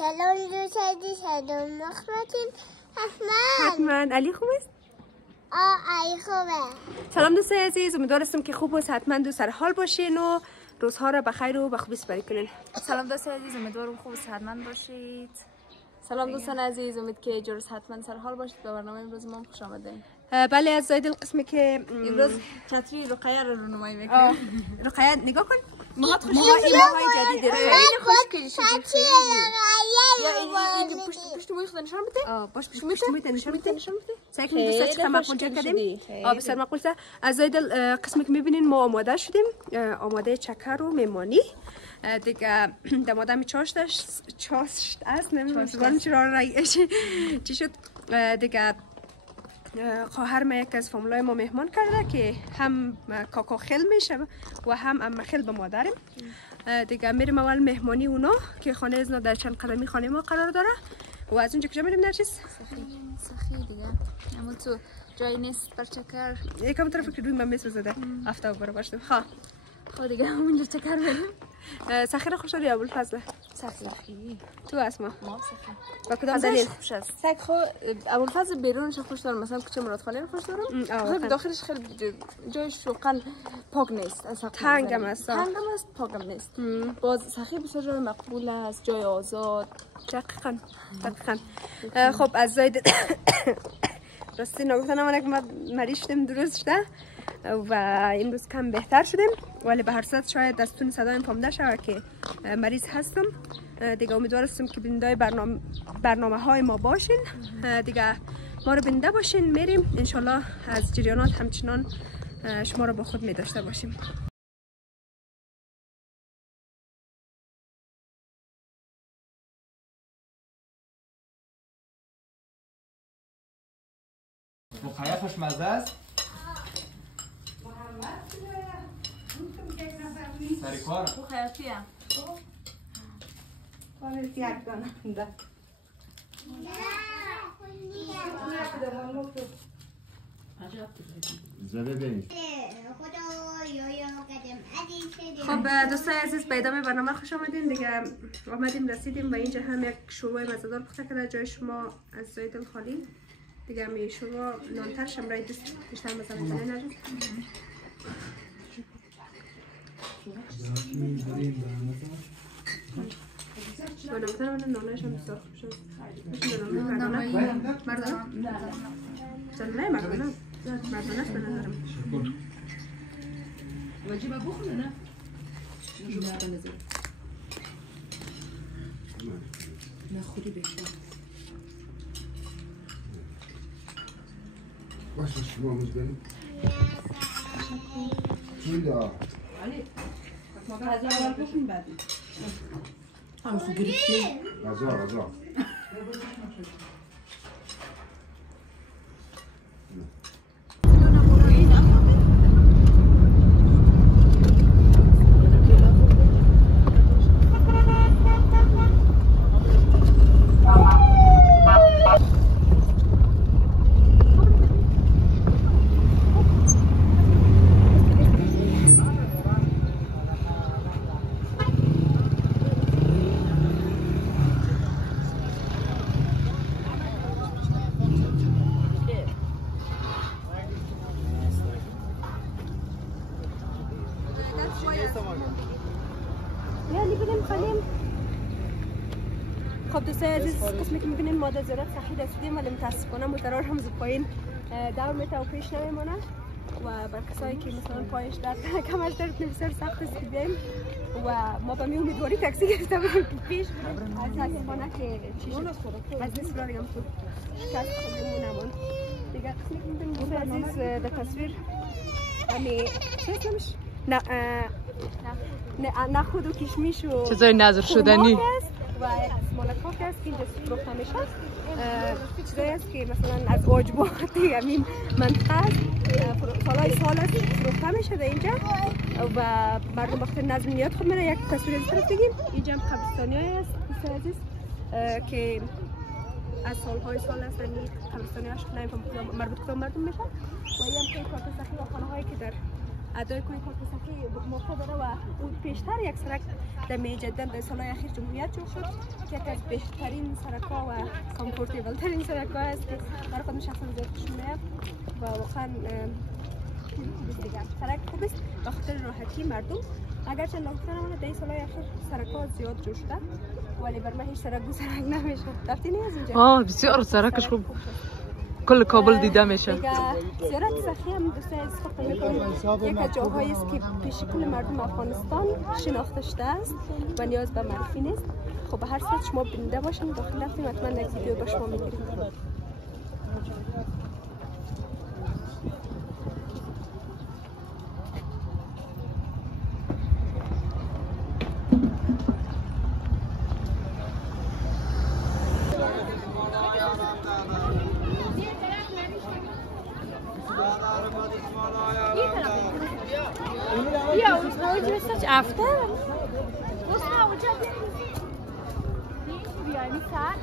سلام دوستان، سلام مخمتون. حتما علی خوب است؟ علی خوبه. سلام دوستای عزیز، امیدوارم که خوب و صحتمند و سر حال باشین و روزها را بخیر و بخوبی سپری کنین. سلام دوستان عزیز، امیدوارم خوب و صحتمند باشید. سلام دوستان عزیز، امید که جور صحتمند سر حال باشید. به برنامه امروز ما خوش آمدید. بله از زاید قسمی که امروز چتری رقیه رو رونمایی میکنیم. رقیه نگاه کن. ماهات خوش جدید خیلی خوشگلی شده. یا این پشت موی خود نشان بده. باش پشت موی نشان بده. سعی کنید دوستا چقدر مقبول کردیم. بسیار مقبول است. از زاید قسمی که میبینین ما آماده شدیم. آماده چکر و میمانی. دیگه دمادمی چاشت است. نمیدونم چرا چی شد. دیگه خواهر ما یک از فامیلای ما مهمان کرده که هم کاکا خیل میشه و هم ام خیل به مادرم. دیگه میریم اول مهمانی اونا که خانه ازنا در چند قدمی خانه ما قرار داره و از اونجا کجا میریم نرچیز؟ سخی دیگه اما تو جای نیست بر چکر یکم طرف که روی من میسوزده هفته برو باشتم. خب دیگه همونجا چکر بریم. سخی را خوش داری ابوالفضل؟ سخی تو اسما ما سخی با کدام دلیل؟ خوش است. سگ خو ابوالفضل بیرونش خوش دارم، مثلا کوچه مراد خالی رو خوش دارم. خیلی داخلش خیلی جایش شوقا پاک نیست. اصلا تنگم است. پاکم نیست. باز سخی بسیار جای مقبول است، جای آزاد. دقیقاً. خب از زاید راستی نگفتن من که مریض شدیم درست شده و امروز کم بهتر شدیم، ولی به هر صورت شاید دستون صدایم فهمیده شود که مریض هستم. دیگه امیدوارم که بیننده برنامه های ما باشین. دیگه ما رو بیننده باشین. میریم انشالله از جریانات همچنان شما رو با خود می داشته باشیم. رقیه خوشمزه است. سر کار تو خیاتیه. خب دوستای عزیز به ادامه برنامه خوش آمدین. دیگه آمدیم رسیدیم و اینجا هم یک شوربای مزه‌دار پخته کرده جای شما از زاید الخالی. دیگه می شوربا نانتر شمرای دوست بیشتر مزه میکنه نجم. با نمتر من نانایش هم بسیار خوب شد. مردانه؟ جلوه مردانه؟ مردانهش به نظرم واجبه بخونه نه؟ نخوری بهتر. باشه شما می‌بینید چی دا؟ علی ما غذا اول بخون بعد همون گرفتی غذا خب دوستای عزیز قسمی که میبینین ما در زیارت صحیح رسیدیم، ولی متاسفانه مترار هم زود پایین دور میته و پیش نمیمونه و بر کسایی که مثلا پایش درد کمش درد بسیار سخت است که بیاییم و ما به می امیدواری تاکسی گرفته بودیم که پیش متاسفانه که چی شد از نیست را دیگه خود شکست خودمونمون. دیگه قسمی که میبینین دوستای عزیز در تصویر همی چه اسمش؟ نه خود و کشمیش و چطوری نظر شدنی و مالکاک است که اینجا فروخته میشه. چیزایی است که مثلا از واجبات همین منطقه است، سالهای سال است فروخته میشه در اینجا و مردم وقتی نظم نیاد خود میره. یک تصویر از طرف بگیم اینجا هم قبرستانی است دوستان عزیز که از سالهای سال است. این قبرستانی هاش نمیفهم مربوط کدام مردم میشه و این هم که کارت سخی و خانه هایی که در ادای کوی کار سخی موقع داره و اون پیشتر یک سرک در جدن در سالهای اخیر جمهوریت شد که یکی از بهترین سرک‌ها و کامفورتیبل ترین سرک‌ها است که برای خودم شخصا زیاد خوش میاد و واقعا سرک خوب است به خاطر راحتی مردم. اگرچه نگفتم در این سالهای اخیر سرک‌ها زیاد جور شده ولی بر من هیچ سرک نمیشه. رفتی نیاز اینجا؟ بسیار سرکش خوب، کل کابل دیده میشه. زیارت سخی هم دوستای از خود میکنیم یک از جاهایی است که پیش کل مردم افغانستان شناخته شده است و نیاز به معرفی نیست. خب به هر صورت شما بیننده باشین، داخل رفتیم حتما یک ویدیو به شما میگیریم. After? What's that? What's up? Yeah, any cat?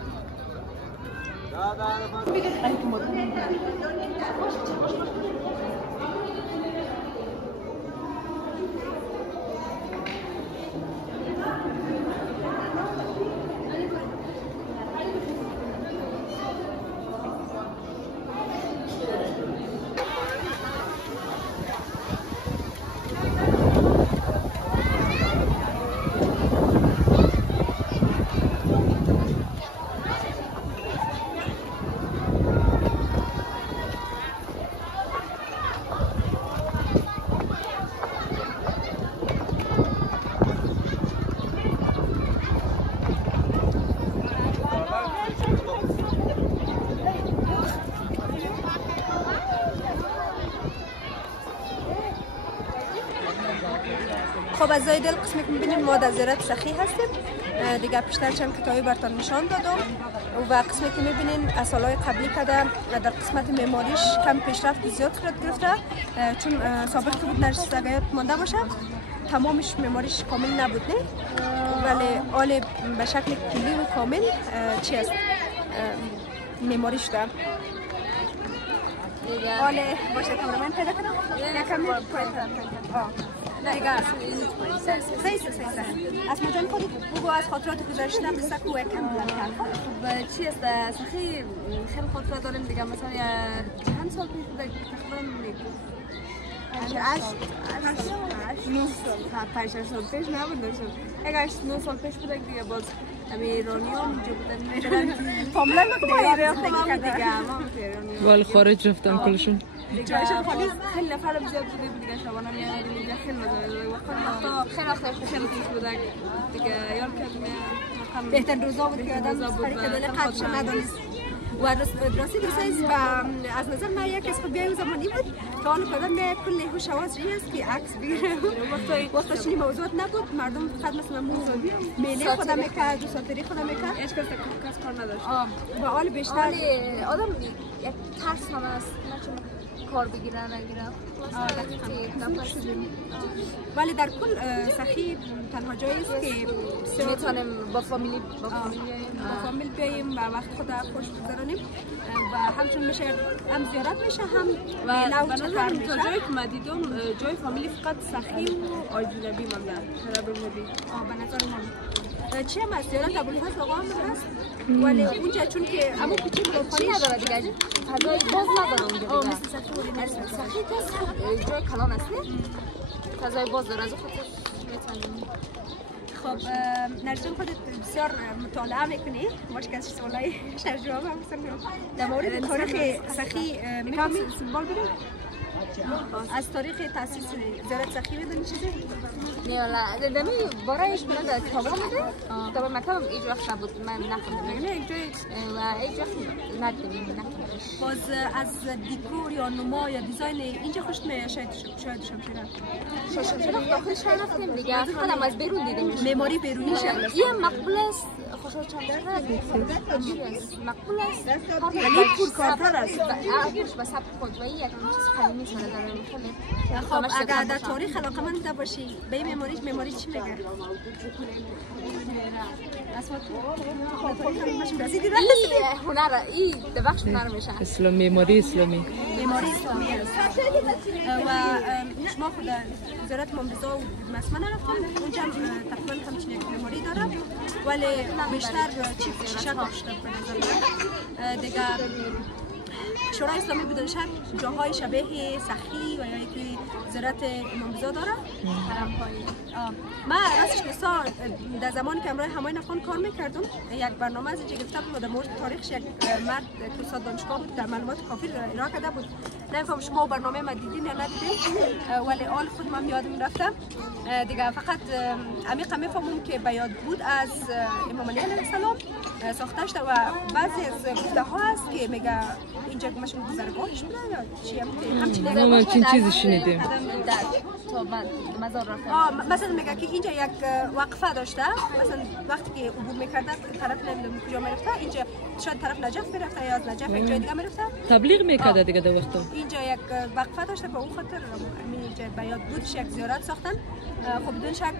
خب از دل قسمی که می‌بینید ما در زیارت سخی هستیم دیگه. پیشتر چند کتابی براتون نشان دادم و قسمی که می‌بینین از سالهای قبلی کده و در قسمت معماریش کم پیشرفت زیاد صورت گرفته، چون سابق که بود نرسیدگیات مانده باشه، تمامش معماریش کامل نبود نه، ولی آل به شکل کلی و کامل چی است معماری شده. آل باشه کامرمن پیدا کنم یکم دیگه از مجان خودت بگو از خاطرات گذشته قصه کو یکم بلند کرد. چی است سخی خیلی خاطرات داریم دیگه. مثلا چند سال پیش بوده تقریبا 8 سال پیش نبود داشتم. اگه 8-9 سال پیش بوده دیگه باز همه ایرانیان اینجا بودن میشدن فامیلای ما دیگه ولی خارج رفتن کلشون. جایشون خالی خیلی نفر زیاد بوده دیگه. شبانه میادیم اینجا خیلی مزه وقتا خیلی پیش بوده دیگه. یاد کردم بهترین روزا بود که آدم سفری که دل قدش ندانست و راستی درست از نظر من یک از خود بیای زمانی بود که حالا کردم به کل هوش حواس است که عکس بگیره. وقتا چنین موضوعات نبود، مردم فقط مثلا موضوعی میله خودم میکرد، دوساتری خودم میکرد، هیچ کس کار نداشت و حال بیشتر آدم یک ترس هم است کار بگیرن نگیرن. ولی در کل سخی تنها جایی است که میتونیم با فامیل بیاییم و وقت خود خوش بگذرانیم و همچون میشه هم زیارت میشه هم و به نظر تا جایی که من دیدم جای فامیلی فقط سخی و آیدینبی مانده. به نظر من چی هم از زیارت ابوالفضل آقا هم هست ولی اونجا چون که اما کوچه چی نداره دیگه، فضای باز نداره اونجا دیگه. مثل سخی که جای کلان است فضای باز داره، از خاطر میتونیم. خب نرجان خودت بسیار مطالعه میکنی باش که از سوالای شجاع هم در مورد تاریخ سخی میکنی سیمبال بده از تاریخ تاسیس زیارت سخی بدونی چیزی؟ نه والا دمی برایش من در کتاب میده کتاب مکتبم هیچ وقت نبود، من نخوندم. نه یک جای و هیچ وقت ندیدم. باز از دیکور یا نما یا دیزاین اینجا خوشت میاد؟ شاید شمشیر داخلش رفتیم دیگه، فقط از بیرون دیدیم. معماری بیرونی شهر یه مقبول است، خوشحال چند مقبول است، ولی پرکارتر است. و سبک خود و یک چیز قدیمی است. خب اگر در تاریخ علاقه‌مند باشی به معماری چی میگه؟ هنر این بخش هنر میشه. اسلامی معماری اسلامی معماری اسلامی است و شما خود وزارت ممرضا و مسمن رفتم اونجا تقریبا همچین یک معماری داره ولی بیشتر چیپ شیشه کاشته دیگه شورای اسلامی بدون شک جاهای شبیه سخی و یا یکی وزارت ممرضا داره. من راستش دوستان در زمانی که امروز همای نفان کار میکردم یک برنامه از اینجا گرفته بود در مورد تاریخش یک مرد که استاد دانشگاه بود در معلومات کافی ارائه کرده بود. نمی‌فهم شما برنامه ما دیدین یا ندیدین ولی آن خود من یادم رفته دیگه فقط عمیقا میفهمم که به یاد بود از امام علی علیه السلام ساخته شده و بعضی از گفته ها هست که میگه اینجا مشون گذرگاهش بوده یا چی همچین چیزی شنیدیم مزار رفتن مثلا میگه که اینجا یک وقفه داشته مثلا وقتی که عبور میکرده طرف نمیدونم کجا میرفته اینجا شاید طرف نجف میرفته یا از نجف یک جای دیگه میرفته تبلیغ میکرده دیگه در وقتا اینجا یک وقفه داشته به اون خاطر اینجا به یاد بودش یک زیارت ساختن. خب بدون شک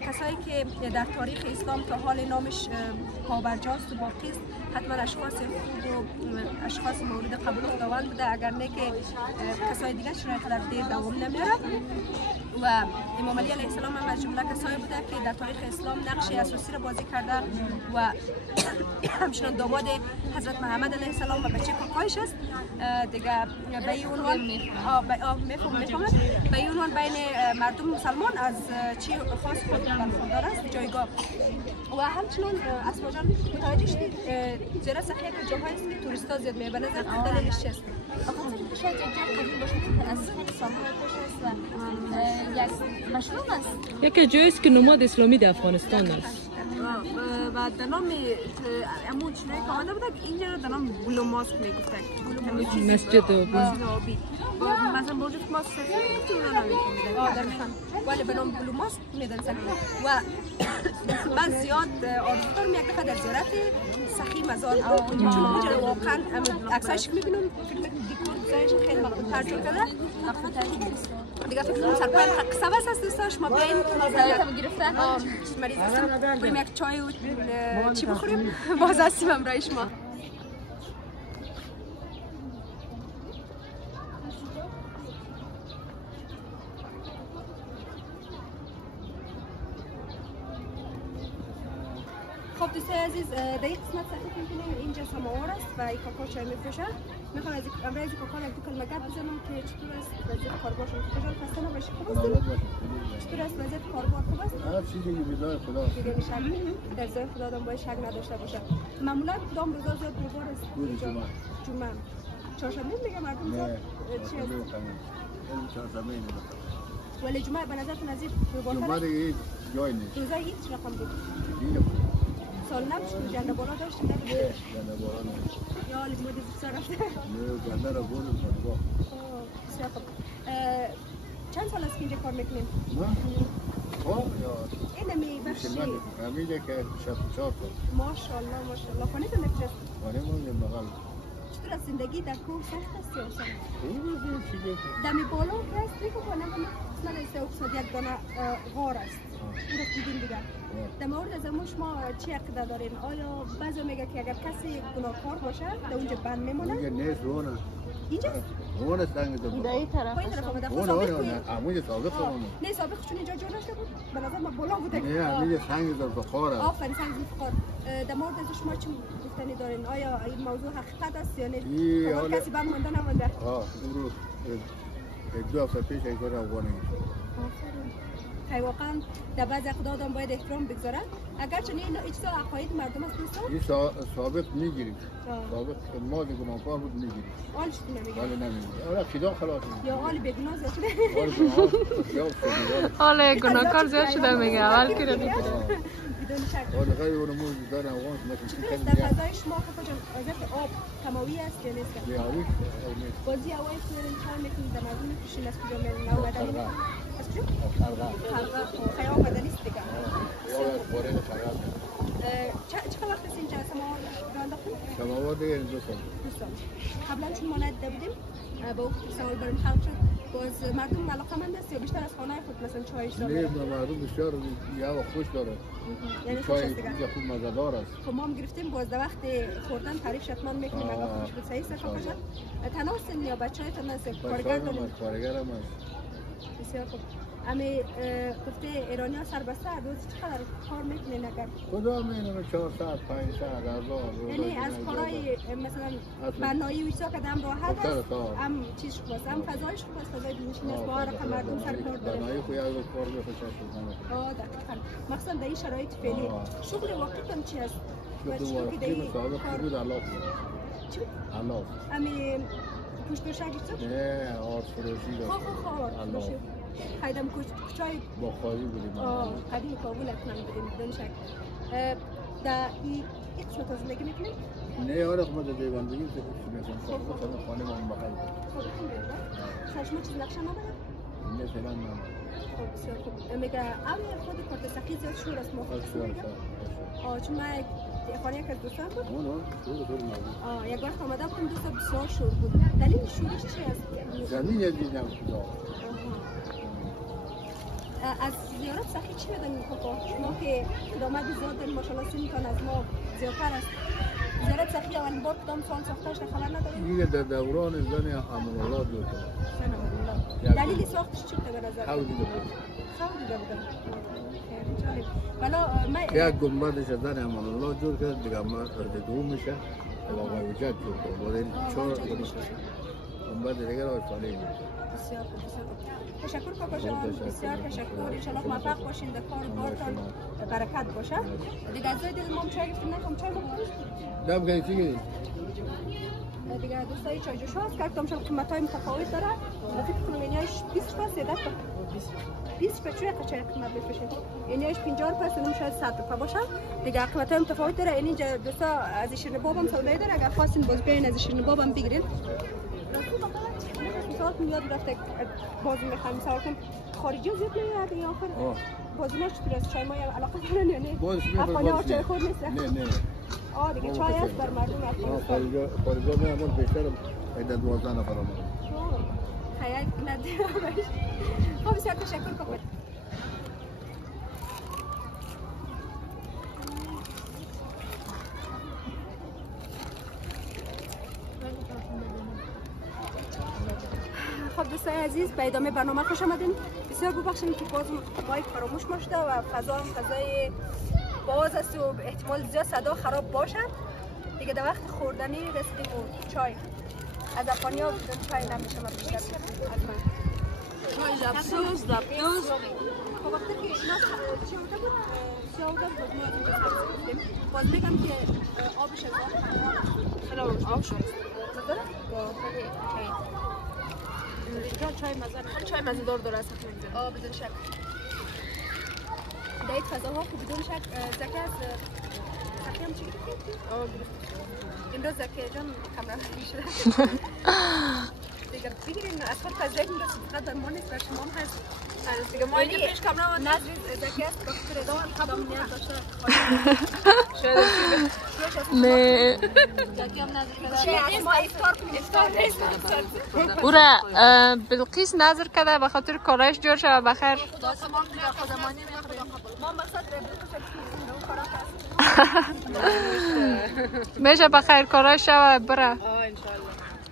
کسایی که در تاریخ اسلام تا حال نامش پابرجاست و باقی است حتما اشخاص خوب و اشخاص مورد قبول خداوند بوده اگر نه که کسای دیگه شون قدر دیر دوام نمیاره و امام علی علیه السلام هم از جمله کسایی بوده که در تاریخ اسلام نقش اساسی را بازی کرده و همچنان داماد حضرت محمد علیه السلام و بچه کاکایش است دیگه به این عنوان میفهمم به این عنوان بین مردم مسلمان از چی خاص خود برخوردار است جایگاه و همچنان اسما جان متوجه شدید زیرا سخیه که جاهایی است که توریستا زیاد میه به نظر دلیلش چیست؟ بخاطر شاید یک جا قدیم باشه که از سالهای پیش است و یک مشروع است یک جایی است که نماد اسلامی در افغانستان است و در نام امون چنایی که آمده بوده که اینجا در نام بلو ماسک میگفته مسجد آبی مثلا برج ماسک سفید تو اونا نمیفهمیدن ولی به نام بلو ماسک میدونستن و من زیاد آرزو دارم یک دفعه در زیارت سخی مزار چون اونجا واقعا عکساش که میبینم فکر میکنم دیکورش خیلی مقبول تر جور کرده دیگه فکر کنم سرپای قصه بس است دوستاش ما بیاییم گرفته مریض هستم بریم یک چای و چی بخوریم باز هستیم همراه شما. خب دوستای عزیز در این قسمت صحیح می‌کنیم اینجا سماوار است و این کاکا چای می‌فروشه. می‌خوام از امروز کاکا یک دو کلمه گپ بزنم که چطور است وضعیت کاربارشون خجال خسته نباشی خوب است چطور است وضعیت کاربار خوب است هر چیزی که رضای خدا دیگه شک در رضای خدا آدم باید شک نداشته باشه. معمولا کدام روزا زیاد بازار است اینجا جمعه چهارشنبه میگه مردم زیاد چی است ولی جمعه به نظرتون از این جمعه دیگه جای نیست روزای هیچ رقم بود سال نبود که جنده بالا داشتیم نبوده جنده بالا نیست یا حالی مودی بسیار رفته جنده را بودم کنگاه بسیار خوب چند سال است که اینجا کار میکنیم؟ نه؟ خواه یا این همی بخشی همیده که 4 سال ماشاءالله ماشاءالله خانه تون نکجاست؟ خانه ما یه بغل چطور است زندگی در کوه سخت است یا سخت؟ این چیزی دمی بالا که است دیگه کنه من قسمت است اقتصاد یک دانه غار است این رو دیدین دیگه در مورد از امون شما چی عقیده دارین؟ آیا بعضی میگه که اگر کسی گناهکار باشه در اونجا بند میمونه؟ اونجا نیست اونه اینجاست؟ اونه سنگ دو در این طرف پایین طرف آمده خود اونه ثابت اونه کنید؟ عمود ثابت اونه نه ثابت چون اینجا جور نشده بود به نظر من بالا بوده نه همیده سنگ دو بخار است آفرین سنگ زیفقار در مورد از شما چی گفتنی دارین؟ آیا این موضوع حقیقت است یا نه؟ حالا کسی بند مانده نمانده؟ امروز 2 هفته پیش یک بار افغانی خیلی واقعا در بعض خدا آدم باید احترام بگذاره اگرچه این اجزا عقاید مردم است نیست این ثابت میگیریم ثابت ما گناهکار بود میگیریم آلش نمیگه ولی نمیگیریم حالا خدا خلاص یا آل بگناه زیاد شده حالا گناهکار زیاد شده میگه اول که بدون شک حالا غیر اون موضوع داره افغان مثلا در فضای شما خفا جان وضعیت آب کماوی است یا نیست بیاوی بازی هوایی که چای میکنید در مردم میفروشین از کجا میرین آمدنی از کجا؟ خلقه خیلی آمدنی است دیگه چقدر وقت است اینجا سماوار رانده خود؟ سماوار دیگه 2 سال قبلا چون ما ندیده بودیم با سوال برام خلق شد باز مردم علاقه‌مند است یا بیشتر از خانه خود مثلا چای اشتراک نه داره؟ مردم بسیار یا خوش داره. یعنی خوش چای است دیگه. اینجا خوب مزه‌دار است. خب ما هم گرفتیم باز در وقت خوردن تعریف حتما میکنیم اگر خوش بود صحیح است شما جان. تنها هستین یا بچه‌هایتون هست کارگر دارین؟ کارگرم است. بسیار خوب. امی گفته ایرانی‌ها سربسته روز چقدر کار میکنین اگر؟ خدا می‌دونه 400 500 1000 یعنی از کارهای مثلا بنایی و ایسا که هم راحت است هم چیز خوب است هم فضایش خوب است فضای دینشین است با هر رقم مردم سر کار دارن بنایی خو یک روز کار می‌خوشه شدن دقیقاً مخصوصا در این شرایط فعلی شغل واقعیتون چی است؟ شغل واقعی مسابقه خود الله چی؟ الله امی پشت بشگی چی؟ نه آرد فروشی داشت الله خیدم کچای با خواهی بودیم قدیم کابل اتنم بودیم بدون شک در این قسمت ها زندگی میکنیم؟ نه آره خب ما در دیواندگی میکنم خانه ما بخیر شما چیز نقشه ندارم؟ نه فعلا نه خب بسیار خوب میگه اول خود کارت سخی زیاد شور است موافق میگه؟ چون من خانه یک از دوستان بود؟ یک وقت آمده بودم دوستا بسیار شور بود دلیل شورش چی است؟ زمین دیدم خدا از زیارت سخی چی بدن میخواه؟ شما که ادامت زیاد داریم ماشاءالله سنتان از ما زیادتر است زیارت سخی اولین بار کدام سال ساختهش خبر نداریم؟ دیگه در دوران زن امان الله دو تا زن امان الله دلیل ساختش چی بوده به نظر؟ خود دیده بود خود دیده بودن خیلی جالب یک گنبدش زن امان الله جور کرد دیگه ما ارد دوم میشه و وجد جور کرد بود این چهار گنبد دیگر آشپانه میشه بسیار خوب بسیار خوب تشکر کاکا جان بسیار تشکر انشالله موفق باشین در کار بارتان برکت باشه دیگه از دل ما چای گفتیم نکنم چای بخوریم دم کنی چی گیری؟ دیگه دوستای چای جوش هست که کدام قیمت‌های متفاوت داره فکر کنم اینیش 20 روپیه 30 تا 20 روپیه چای قیمت بفروشید اینیش 50 روپیه اونم شاید 100 روپیه باشه دیگه قیمت‌های متفاوت داره اینجا دوستا از شیرین باب هم سودایی داره اگر خواستین باز برین از شیرین باب هم بگیرید مثلا میاد رفته بازی میخوایم مثلا کن خارجی زیاد نمیاد یا آخر بازیش چطور است چای ما علاقه دارن یا نه افغانی چای خود نیست نه دیگه چای است بر مردم افغانستان خارجا میامون بیشتر در 12 نفر آمد خیلی نداره خب بسیار تشکر کاکا خب دوستای عزیز به ادامه برنامه خوش آمدین بسیار ببخشید که باز مایک فراموش شده و فضا هم فضای باز است و احتمال زیاد صدا خراب باشد دیگه در وقت خوردنی رسیدیم و چای از افغانی‌ها بدون چای نمیشه من بیشتر از من چای دبسوز خب وقتی که اینا چی بوده بود سیاه بوده بود ما از اینجا سرسیدیم باز میگم که آبش از خیلی آب شد نداره؟ چای مزه دار داره از حتما بدون شک در یک فضاها خوب بدون شک زکی از زکی هم چی گرفتیم؟ این روز زکی جان کمران شده دیگه بگیرین از خود فضایی این روز فقط در ما نیست بر شما هم هست دیگه ما اینجا پیش کمران نظری زکی است بخاطر ادام قبل نیاز داشته نه زکی هم نظری ما افطار کنیم اورا بلقیس نظر کرده به خاطر کارش جور شده بخیر ما مقصد میشه بخیر کارش شده بره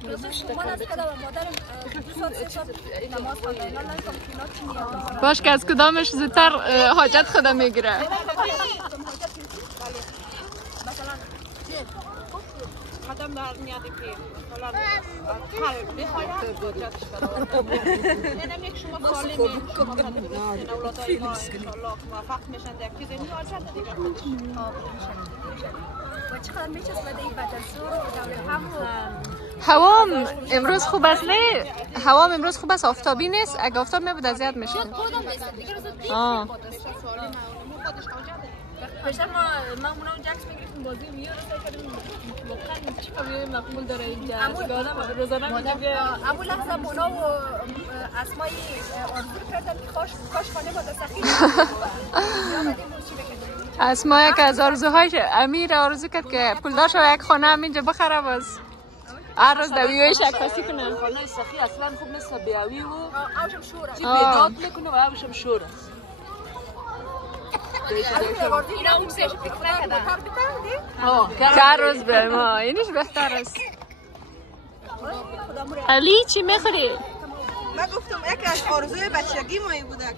من از خدا و مادرم 2 ساعت 3 ساعت نماز خوندم اینا نمی‌کنم که اینا چی نیاز باش که از کدامش زودتر حاجت خدا میگیره مثلا قدم در میاده که حالا قلب بخواید حاجتش برای اینم یک شما سالی میشین اولادای ما انشالله موفق میشن در چیز این حاجت دیگر خودش و چقدر میچسبه این بدنسور و دور هم هوام امروز خوب است نه هوام امروز خوب است آفتابی نیست اگه آفتاب میبود اذیت میشین بیشتر ما اون جکس میگرفتیم بازی میاره کردیم واقعا چی قوی مقبول داره اینجا دیگه روزانه میگه ابو لحظه مونا و اسمای آرزو کردن که کاش خانه با سخی اسمای که از آرزوهایش امیر آرزو کرد که پولدار شو یک خانه هم اینجا بخره باز هر روز دویوی شکاسی کنه. خانه سخی اصلا خوب نیست بیاوی و اوشم شوره چی بیداد میکنه و اوشم شوره. اینا اون سهش فکر نکردم. هر روز بریم اینش بهتر است. علی چی میخوری؟ من گفتم یکی از آرزوی بچگی مایی بودک.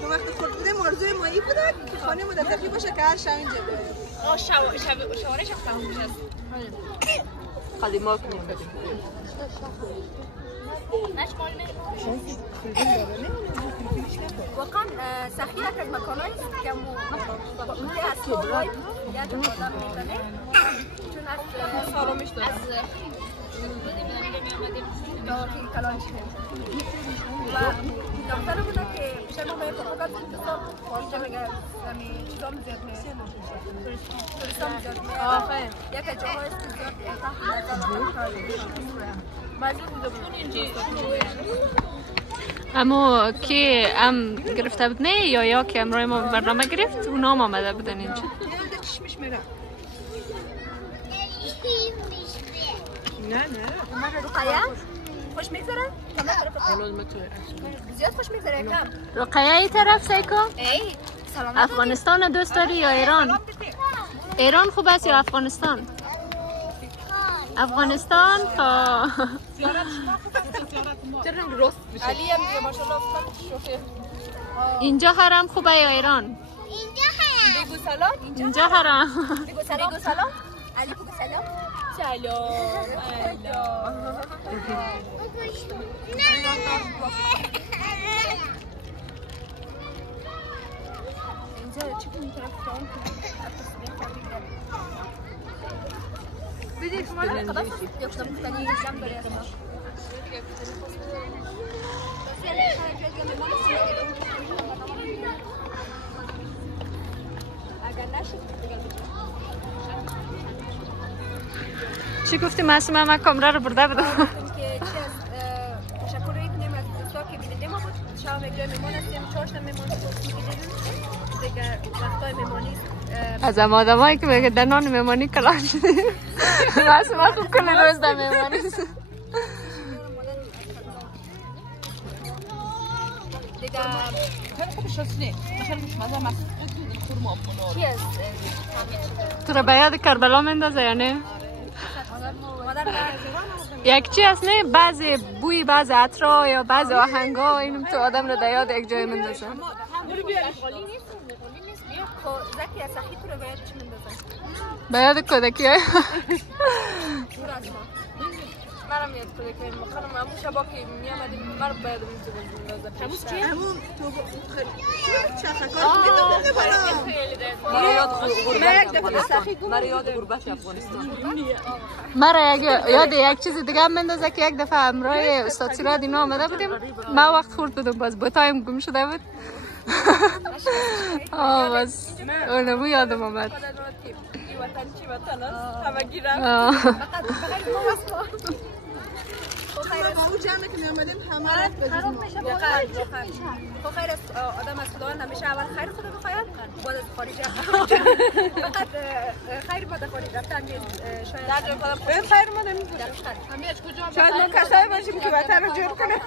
تو وقت خود بودیم آرزوی مایی بودک که خانه مدرکی باشه که هر شب اینجا بریم. شوارش افتام میشه. قدیما کنیم. واقعا سخی یک از مکانایی است که مونده از سوای یک آدم میزنه چون از سارمش داره از داخل کلان شده و دکتر بوده که پیش ما باید فقط انتصاب خارجه بگه چیزام زیاد میشه توریستام زیاد میشه یک از جاهای است که زیاد اما که ام گرفته بود نه یا که امروز ما برنامه گرفت و نام آمده بودن اینجا چشمش میره نه رقیه خوش میگذره؟ زیاد خوش میگذره کم رقیه ای طرف سیکو؟ ای سلام افغانستان دوست داری یا ایران؟ ایران خوب است یا افغانستان؟ افغانستان تا علی هم دیگه ماشاءالله شوخی اینجا حرم خوبه یا ایران؟ اینجا هست. بگو سلام اینجا حرم بگو سلام علی بگو سلام اینجا چی کنی طرف فرام بدید شما رو خلاص یک شما مختنی جمع داری اصلا اگر نشد چی گفتی معصومه؟ من کامره رو برده بودم که تشکر کنیم از دوستا که بیدیده ما بود شب یک جای میمان هستیم 4 تا میمان دیگه وقتای میمانی از هم آدم هایی که بگه در نان میمانی کلان شدیم معصومه خوب کنه روز در میمانی دیگه خوبش هستی کی است؟ تو رو به یاد کربلا مندازه یا نه؟ یک چی هست نه بعضی بوی بعضی عطرها یا بعضی آهنگا اینم تو آدم رو در یاد یک جای مندازه زکی از سخی تو رو باید چی مندازه؟ به یاد کودکی های مرم یاد کودکی مخانم همون شبا که میامدیم مرم باید مندازه همون چی؟ همون تو مرا یاد غربت افغانستان مرا یاد یک چیز دیگه هم مندازه که یک دفعه امرای استاد سیراد اینا آمده بودیم ما وقت خورد بودم باز بوتایم گم شده بود بس اونمو یادم آمد وطن چی وطن است همگی رفت فقط خیر است او جمعه که میامدیم همه خراب میشه خیر است آدم از خداوند همیشه اول خیر خدا بخواید بعد از خارج فقط خیر بعد خارج رفتن شاید در جای خدا خیر ما نمی‌کنیم شاید ما کسایی باشیم که وطن رو جور کنیم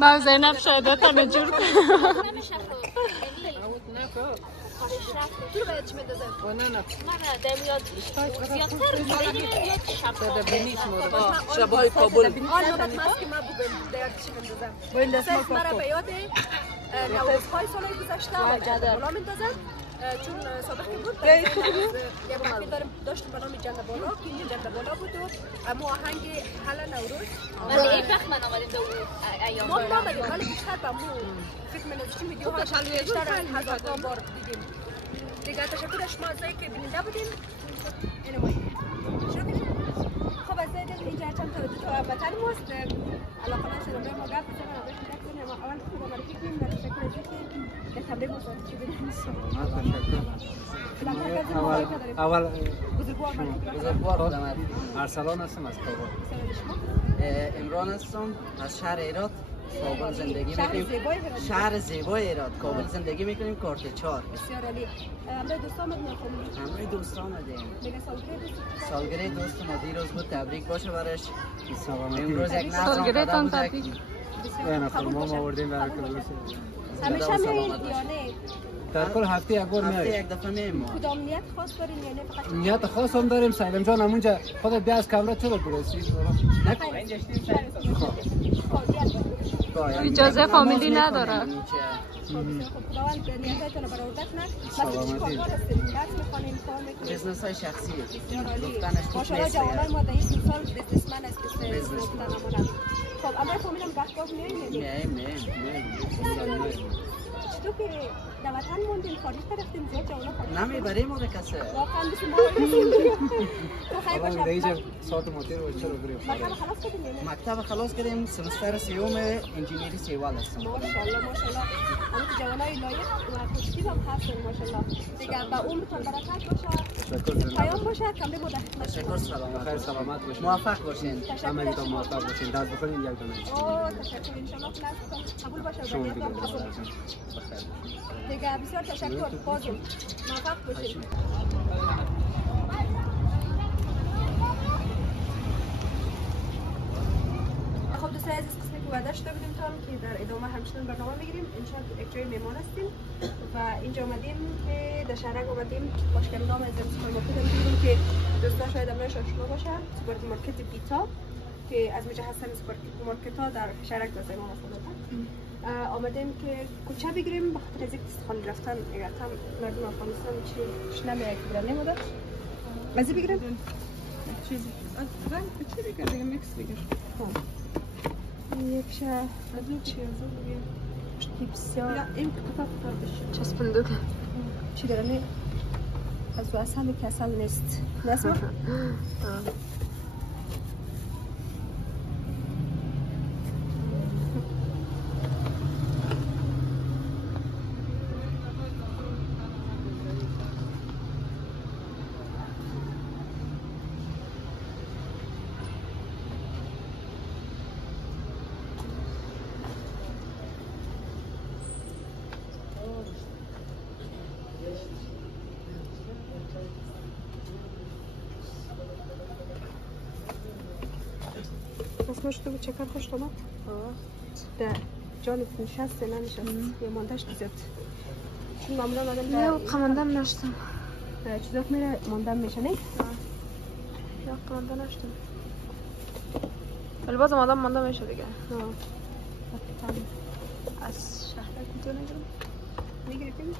ما زینب شاید وطن رو جور کنیم تو باید چی میدازم؟ نه من دارم یاد زیادتر شبای کابل آن نوبت ماست که من باید چی میدازم سیز مرا به یاد نوازهای سالهای گذشته و جنگ بالا میدازم چون سابقی بود یک وقتی داشتیم به نام جنگ بالا که این جنگ بالا بود و اما آهنگ حل نوروز ولی این وقت من آمدیم دو ایام ما نامدیم ولی بیشتر به مو فکر منوشتیم ویدیوها بیشتر از هزارها بار دیدیم دیگه تشکر از شما ازایی که بیننده بودیم اینو باید خب از دید اینجا چند تا وطن ماست علاقه نشده به ما گفت بسیار ازش میدک کنیم اول خوب معرفی کنیم و تشکر از که در تبلیغ مصادر چی بدیم اول بزرگوار ارسلان هستم از کابل. عمران هستم از شهر هرات. کابل زندگی میکنیم. شهر زیبای هرات. کابل زندگی میکنیم کارت 4. بسیار عالی. همراه دوست آمدیم یا خانم؟ همراه دوست آمدیم. دیگه سالگرد دوست ما دیروز بود، تبریک باشه براش. امروز یک نفر سالگردتان تبریک. ما آوردیم برای کلاس. همیشه میایید یا نه؟ در کل هفته یک بار میاییم. یک دفعه میایم. کدام نیت خاص دارین یا نه فقط؟ نیت خاص هم داریم. سلیم جان همونجا خودت ده از کمره چرا برسی؟ اجازه فامیلی نداره. خداوند نیتتون رو برآورده کنه. مثلا چی کار هستین؟ درس میخوانین، کار میکنین؟ بزنس های شخصی. ماشاءالله جوانای ما در این سال بزنسمن است که نمونن. خب اما فامیل هم گهگاه میایین؟ چطور که در وطن موندین خارج رفتیم زیاد جوانا خارج نمیبریم ما به کسی واقعا بسیم ما رسیم تو خیلی باشه دیگه ساعت موتور و چرا بریم مکتب خلاص کردیم مکتب خلاص کردیم سمستر سیوم انجینیری سیوال هستم ماشاءالله اما جوانای لایق و خوشتیب هم هستن ماشاءالله دیگه با عمرتون برکت باشه پیام باشه کم بود تشکر سلامت خیر سلامت باشین موفق باشین همه موفق باشین دست بخورین یک دونه تشکر ان شاء الله قبول باشه دیگه بسیار تشکر بازم موفق باشید خب دوستان عزیز قسمی که وعده شده بودیم تا که در ادامه همچنان برنامه میگیریم انشاءالله یک جای مهمان هستیم و اینجا اومدیم که در شهرک اومدیم باشکن نام از سوپرمارکت میگیریم که دوستان شاید امروز آشنا باشه سوپرمارکت بیتا که از اونجا هستن سوپرمارکت ها در شهرک داشته ما مثلا آمدیم که کوچه بگیریم به خاطر از یک خانه رفتن اگر هم مردم افغانستان چی نمیاد بگیرن نموده از این بگیریم چیزی رنگ چی بگیر دیگه میکس بگیر یک شه از این چی از اون بگیر بسیار این قطعه بشه چسبندوک چی داره نه از اصل که اصل نیست نسمه اسمش تو چکر خوش اومد در جانت نشسته ننشست یا ماندهش زیاد چون معمولا آدم نه قماندم نشتم چیزات میره ماندم میشه نه؟ یا قمانده نشتم ولی بازم آدم مانده میشه دیگه از شهرک میتونه نگیرم؟ میگیریم؟